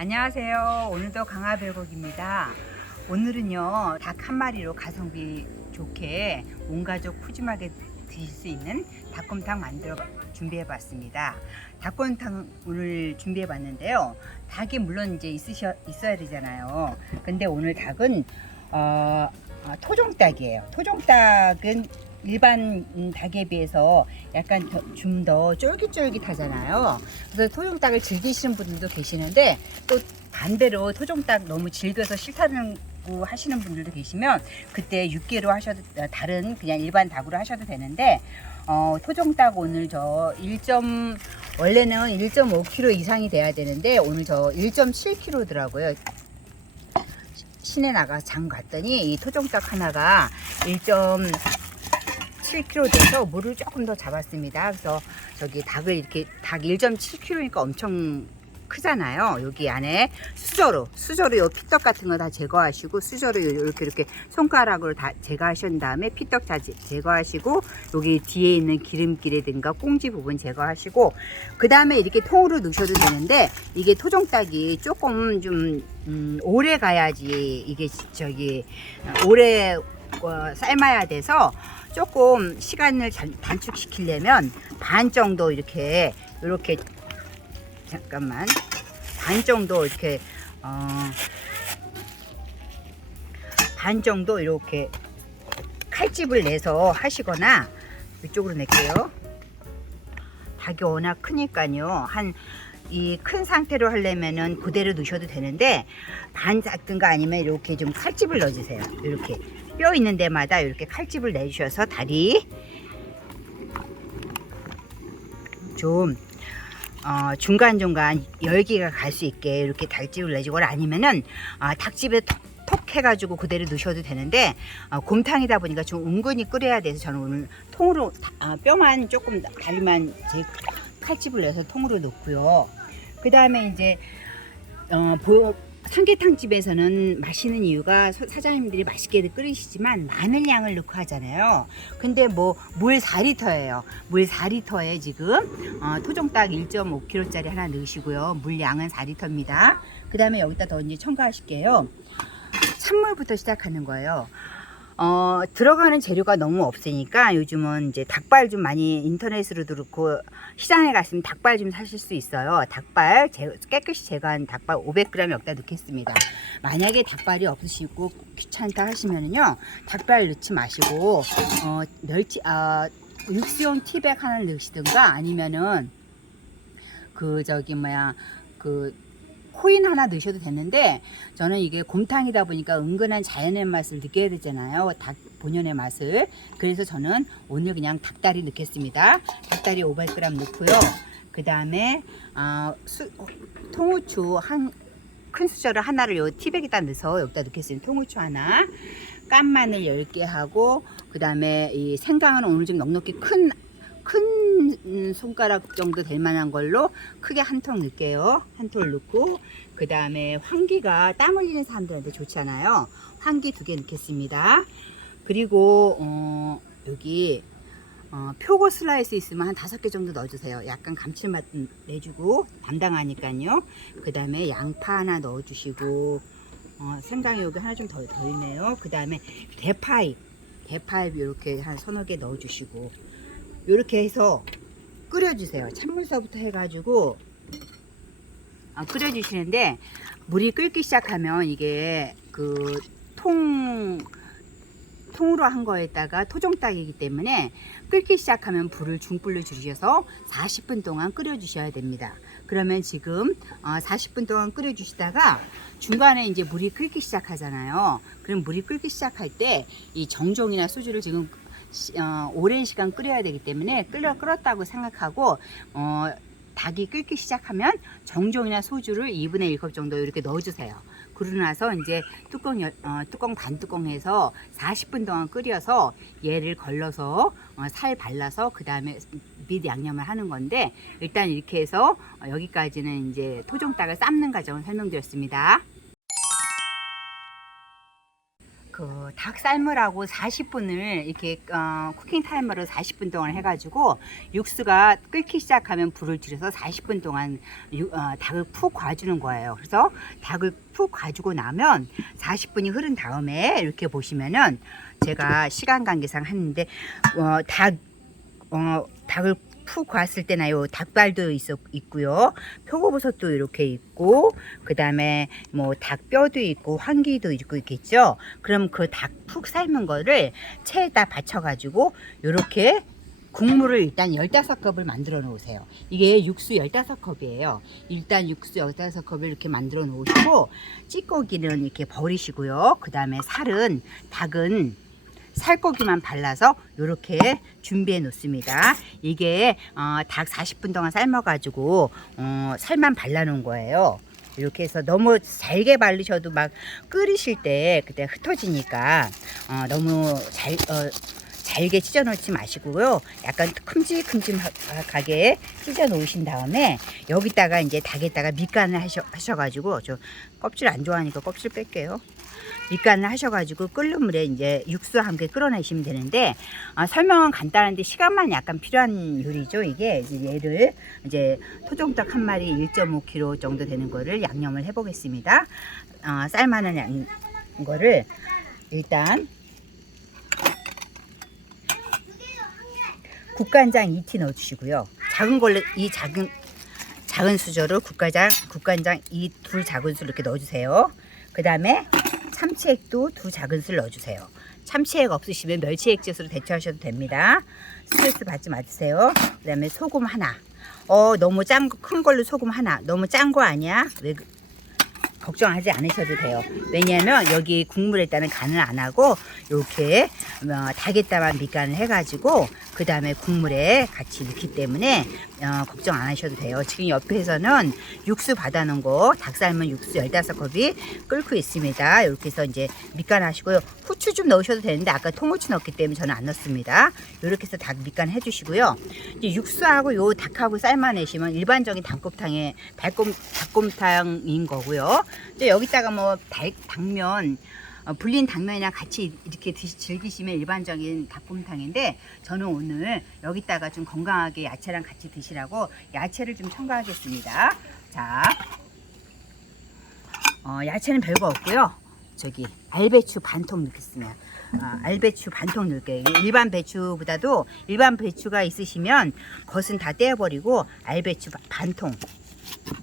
안녕하세요. 오늘도 강화별곡입니다. 오늘은요, 닭 한 마리로 가성비 좋게 온 가족 푸짐하게 드실 수 있는 닭곰탕 만들어 준비해 봤습니다. 닭곰탕 오늘 준비해 봤는데요. 닭이 물론 이제 있어야 되잖아요. 근데 오늘 닭은 토종닭이에요. 토종닭은 일반 닭에 비해서 약간 좀 더 쫄깃쫄깃하잖아요. 그래서 토종닭을 즐기시는 분들도 계시는데, 또 반대로 토종닭 너무 질겨서 싫다는 하시는 분들도 계시면 그때 육개로 하셔도, 다른 그냥 일반 닭으로 하셔도 되는데, 토종닭 오늘 원래는 1.5kg 이상이 돼야 되는데 오늘 저 1.7kg더라고요. 시내 나가서 장 갔더니 이 토종닭 하나가 1.7kg 돼서 물을 조금 더 잡았습니다. 그래서 저기 닭을 이렇게, 닭 1.7kg니까 엄청 크잖아요. 여기 안에 수저로 요 피떡 같은 거 다 제거하시고, 수저로 이렇게 손가락으로 다 제거하신 다음에 피떡 다 제거하시고, 여기 뒤에 있는 기름기라든가 꽁지 부분 제거하시고, 그 다음에 이렇게 통으로 넣으셔도 되는데, 이게 토종닭이 조금 좀 오래 가야지 이게 오래 삶아야 돼서 조금 시간을 단축시키려면 반 정도 이렇게 잠깐만, 반 정도 이렇게 반 정도 이렇게 칼집을 내서 하시거나, 이쪽으로 낼게요. 닭이 워낙 크니까요. 이 큰 상태로 하려면은 그대로 넣으셔도 되는데, 반 작든가 아니면 이렇게 좀 칼집을 넣어주세요. 이렇게 뼈 있는 데마다 이렇게 칼집을 내주셔서 다리 좀 중간중간 열기가 갈 수 있게 이렇게 닭집을 내주거나, 아니면은 닭집에 톡 해가지고 그대로 넣으셔도 되는데, 곰탕이다 보니까 좀 은근히 끓여야 돼서 저는 오늘 통으로 뼈만 조금 다리만 제 칼집을 내서 통으로 넣고요. 그 다음에 이제 삼계탕 집에서는 마시는 이유가 사장님들이 맛있게 끓이시지만 많은 양을 넣고 하잖아요. 근데 뭐 물 4리터예요. 물 4리터에 지금 토종닭 1.5kg짜리 하나 넣으시고요. 물 양은 4리터입니다. 그 다음에 여기다 더 이제 첨가하실게요. 찬물부터 시작하는 거예요. 들어가는 재료가 너무 없으니까 요즘은 이제 닭발 좀 많이 인터넷으로도 그렇고 시장에 갔으면 닭발 좀 사실 수 있어요. 닭발 깨끗이 제거한 닭발 500g 여기다 넣겠습니다. 만약에 닭발이 없으시고 귀찮다 하시면은요, 닭발 넣지 마시고 육수용 티백 하나 넣으시든가, 아니면은 코인 하나 넣으셔도 되는데, 저는 이게 곰탕이다 보니까 은근한 자연의 맛을 느껴야 되잖아요. 닭 본연의 맛을. 그래서 저는 오늘 그냥 닭다리 넣겠습니다. 닭다리 500g 넣고요. 그 다음에 통후추 큰 수저를 하나를 요 티백에다 넣어서 여기다 넣겠습니다. 통후추 하나, 깐 마늘 10개 하고, 그 다음에 이 생강은 오늘 좀 넉넉히 큰 손가락 정도 될 만한 걸로 크게 한 통 넣을게요. 한 통 넣고, 그 다음에 황기가 땀 흘리는 사람들한테 좋잖아요. 황기 2개 넣겠습니다. 그리고 여기 표고 슬라이스 있으면 한 5개 정도 넣어주세요. 약간 감칠맛 내주고 담당하니까요. 그 다음에 양파 하나 넣어주시고, 생강이 여기 하나 좀 더 있네요. 그 다음에 대파잎 이렇게 한 3-4개 넣어주시고, 이렇게 해서 끓여주세요. 찬물서부터 해가지고 끓여주시는데, 물이 끓기 시작하면 이게 통으로 한 거에다가 토종닭이기 때문에 끓기 시작하면 불을 중불로 줄이셔서 40분 동안 끓여주셔야 됩니다. 그러면 지금 40분 동안 끓여주시다가 중간에 이제 물이 끓기 시작하잖아요. 그럼 물이 끓기 시작할 때 이 정종이나 소주를 지금 오랜 시간 끓여야 되기 때문에 끓었다고 생각하고, 닭이 끓기 시작하면 정종이나 소주를 2분의 1컵 정도 이렇게 넣어주세요. 그러고 나서 이제 뚜껑 반뚜껑 해서 40분 동안 끓여서 얘를 걸러서 살 발라서 그 다음에 밑 양념을 하는 건데, 일단 이렇게 해서 여기까지는 이제 토종닭을 삶는 과정을 설명드렸습니다. 그 닭 삶으라고 40분을 이렇게 쿠킹 타이머로 40분 동안 해가지고 육수가 끓기 시작하면 불을 줄여서 40분 동안 닭을 푹 과주는 거예요. 그래서 닭을 푹 과주고 나면 40분이 흐른 다음에 이렇게 보시면은 제가 시간 관계상 하는데 닭을 푹 구웠을 때나 요 닭발도 있고요. 표고버섯도 이렇게 있고, 그 다음에 뭐 닭뼈도 있고, 황기도 있고 있겠죠. 그럼 그 닭 푹 삶은 거를 체에다 받쳐가지고 요렇게 국물을 일단 15컵을 만들어 놓으세요. 이게 육수 15컵이에요. 일단 육수 15컵을 이렇게 만들어 놓으시고, 찌꺼기는 이렇게 버리시고요. 그 다음에 닭은 살코기만 발라서 이렇게 준비해 놓습니다. 이게 닭 40분 동안 삶아 가지고 살만 발라 놓은 거예요. 이렇게 해서 너무 잘게 바르셔도 막 끓이실 때 그때 흩어지니까 너무 잘게 찢어 놓지 마시고요. 약간 큼직큼직하게 찢어 놓으신 다음에 여기다가 이제 닭에다가 밑간을 하셔가지고, 저 껍질 안 좋아하니까 껍질 뺄게요. 밑간을 하셔가지고 끓는 물에 이제 육수와 함께 끓여내시면 되는데, 설명은 간단한데 시간만 약간 필요한 요리죠. 이게 얘를 이제 토종닭 한 마리 1.5kg 정도 되는 거를 양념을 해보겠습니다. 삶아놓은 거를 일단 국간장 2티 넣어주시고요. 작은 걸로 이 작은 수저로 국간장 2-2 이렇게 넣어주세요. 그 다음에 참치액도 2 작은술 넣어주세요. 참치액 없으시면 멸치액젓으로 대처하셔도 됩니다. 스트레스 받지 마세요. 그 다음에 소금 하나. 너무 큰 걸로 소금 하나. 너무 짠 거 아니야? 걱정하지 않으셔도 돼요. 왜냐하면 여기 국물에 따른 간을 안 하고 이렇게 닭에다만 밑간을 해가지고 그 다음에 국물에 같이 넣기 때문에 걱정 안 하셔도 돼요. 지금 옆에서는 육수 받아놓은 거 닭 삶은 육수 15컵이 끓고 있습니다. 이렇게 해서 이제 밑간 하시고요. 후추 좀 넣으셔도 되는데 아까 통후추 넣었기 때문에 저는 안 넣습니다. 이렇게 해서 닭 밑간 해주시고요. 이제 육수하고 요 닭하고 삶아내시면 일반적인 닭곰탕인 거고요. 이제 여기다가 뭐 당면 불린 당면이랑 같이 이렇게 즐기시면 일반적인 닭곰탕인데, 저는 오늘 여기다가 좀 건강하게 야채랑 같이 드시라고 야채를 좀 첨가하겠습니다. 자, 야채는 별거 없고요. 저기 알배추 반통 넣겠습니다. 알배추 반통 넣을게요. 일반 배추가 있으시면 겉은 다 떼어버리고 알배추 반통.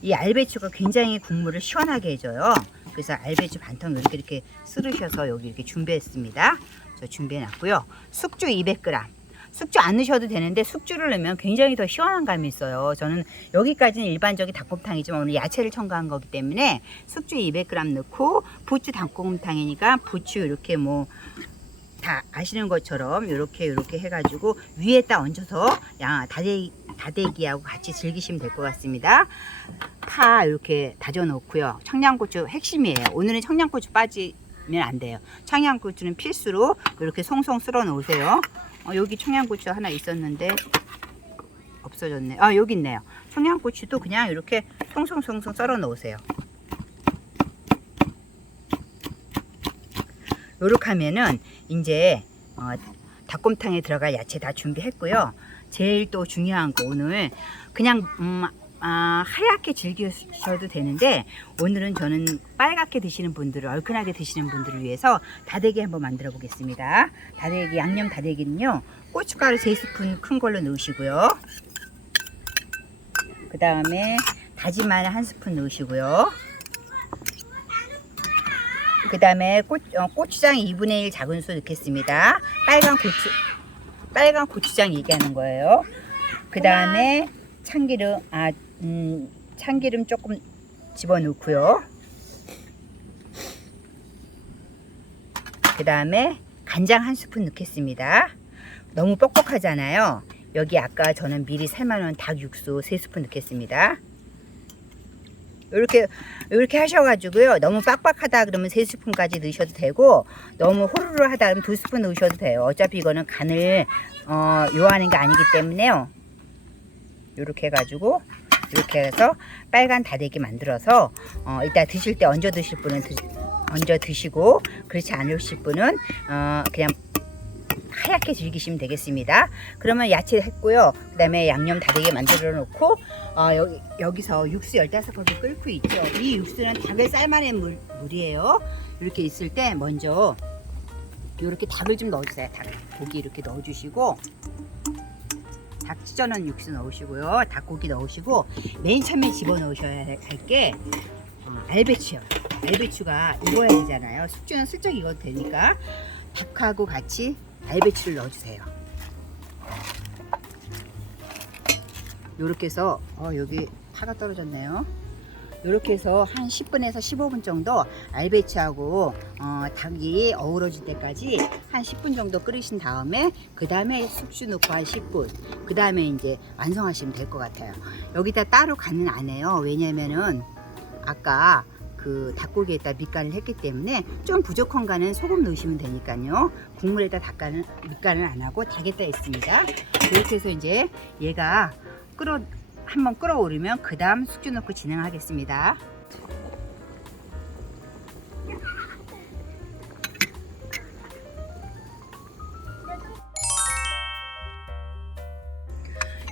이 알배추가 굉장히 국물을 시원하게 해줘요. 그래서 알배추 반통 이렇게 쓸으셔서 여기 이렇게 준비했습니다. 저 준비해놨고요. 숙주 200g. 숙주 안 넣으셔도 되는데 숙주를 넣으면 굉장히 더 시원한 감이 있어요. 저는 여기까지는 일반적인 닭곰탕이지만 오늘 야채를 첨가한 거기 때문에 숙주 200g 넣고, 부추 닭곰탕이니까 부추 이렇게 뭐 다 아시는 것처럼 이렇게 해가지고 위에다 얹어서 다대기하고 같이 즐기시면 될 것 같습니다. 파 이렇게 다져 놓고요. 청양고추 핵심이에요. 오늘은 청양고추 빠지면 안 돼요. 청양고추는 필수로 이렇게 송송 썰어 놓으세요. 여기 청양고추 하나 있었는데 없어졌네. 여기 있네요. 청양고추도 그냥 이렇게 송송송송 썰어 놓으세요. 요렇게 하면은 이제 닭곰탕에 들어갈 야채 다 준비했고요. 제일 또 중요한 거, 오늘 그냥 하얗게 즐기셔도 되는데, 오늘은 저는 빨갛게 드시는 분들을, 얼큰하게 드시는 분들을 위해서 다대기 한번 만들어 보겠습니다. 양념 다대기는요, 고춧가루 3스푼 큰 걸로 넣으시고요. 그 다음에 다진 마늘 1스푼 넣으시고요. 그 다음에 고추장 2분의 1 작은술 넣겠습니다. 빨간 고추장 얘기하는 거예요. 그 다음에 참기름 조금 집어넣고요. 그 다음에 간장 1스푼 넣겠습니다. 너무 뻑뻑하잖아요. 여기 아까 저는 미리 삶아놓은 닭 육수 3스푼 넣겠습니다. 이렇게 하셔가지고요. 너무 빡빡하다 그러면 3스푼까지 넣으셔도 되고, 너무 호루루 하다 그러면 2스푼 넣으셔도 돼요. 어차피 이거는 간을 요하는 게 아니기 때문에요. 이렇게 해가지고 이렇게 해서 빨간 다대기 만들어서 이따 드실 때 얹어 드실 분은 얹어 드시고, 그렇지 않으실 분은 그냥 하얗게 즐기시면 되겠습니다. 그러면 야채 했고요. 그 다음에 양념 다르게 만들어 놓고 여기서 육수 15컵이 끓고 있죠. 이 육수는 닭을 삶아낸 물이에요. 이렇게 있을 때 먼저 이렇게 닭을 좀 넣어주세요. 고기 이렇게 넣어주시고, 닭 찢어놓은 육수 넣으시고요. 닭고기 넣으시고, 맨 처음에 집어넣으셔야 할 게 알배추요. 알배추가 익어야 되잖아요. 숙주는 슬쩍 익어도 되니까 닭하고 같이 알배추를 넣어주세요. 요렇게 해서 여기 파가 떨어졌네요. 요렇게 해서 한 10분에서 15분 정도 알배추하고 닭이 어우러질 때까지 한 10분 정도 끓이신 다음에, 그 다음에 숙주 넣고 한 10분, 그 다음에 이제 완성하시면 될 것 같아요. 여기다 따로 간은 안 해요. 왜냐면은 아까 그 닭고기에다 밑간을 했기 때문에 좀 부족한 간은 소금 넣으시면 되니까요. 국물에다 밑간을 안 하고 닭에다 했습니다. 이렇게 해서 이제 얘가 한번 끓어오르면 그 다음 숙주 넣고 진행하겠습니다.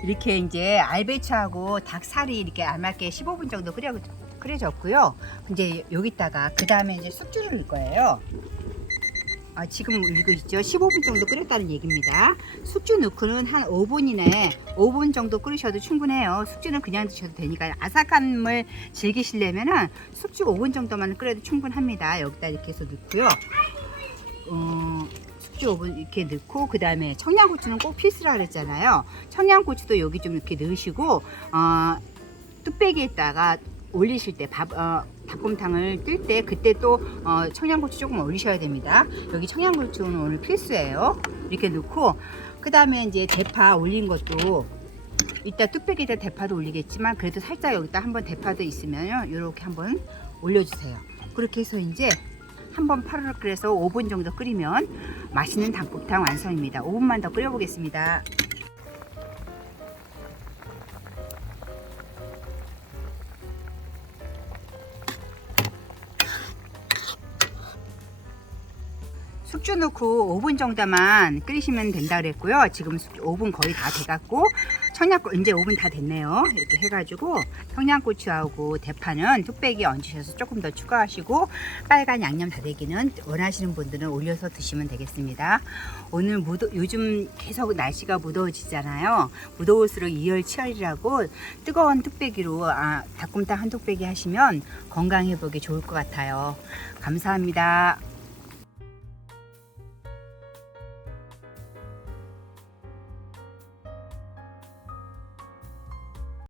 이렇게 이제 알배추하고 닭살이 이렇게 알맞게 15분 정도 끓여졌고요. 이제 여기다가 그 다음에 이제 숙주를 넣을 거예요. 지금 이거 있죠? 15분 정도 끓였다는 얘기입니다. 숙주 넣고는 한 5분 이내 5분 정도 끓이셔도 충분해요. 숙주는 그냥 드셔도 되니까 아삭함을 즐기시려면은 숙주 5분 정도만 끓여도 충분합니다. 여기다 이렇게 해서 넣고요. 숙주 5분 이렇게 넣고, 그 다음에 청양고추는 꼭 필수라 그랬잖아요. 청양고추도 여기 좀 이렇게 넣으시고, 뚝배기에다가 올리실 때 닭곰탕을 뜰 때 그때 또 청양고추 조금 올리셔야 됩니다. 여기 청양고추는 오늘 필수예요. 이렇게 넣고, 그 다음에 이제 대파 올린 것도 이따 뚝배기에다 대파도 올리겠지만, 그래도 살짝 여기다 한번 대파도 있으면 이렇게 한번 올려주세요. 그렇게 해서 이제 한번 파르르 끓여서 5분 정도 끓이면 맛있는 닭곰탕 완성입니다. 5분만 더 끓여보겠습니다. 숙주 넣고 5분 정도만 끓이시면 된다 그랬고요. 지금 5분 거의 다 돼갖고, 이제 5분 다 됐네요. 이렇게 해가지고 청양고추하고 대파는 뚝배기에 얹으셔서 조금 더 추가하시고, 빨간 양념 다대기는 원하시는 분들은 올려서 드시면 되겠습니다. 오늘 요즘 계속 날씨가 무더워지잖아요. 무더울수록 이열치열이라고 뜨거운 뚝배기로 닭곰탕 한 뚝배기 하시면 건강 회복에 좋을 것 같아요. 감사합니다.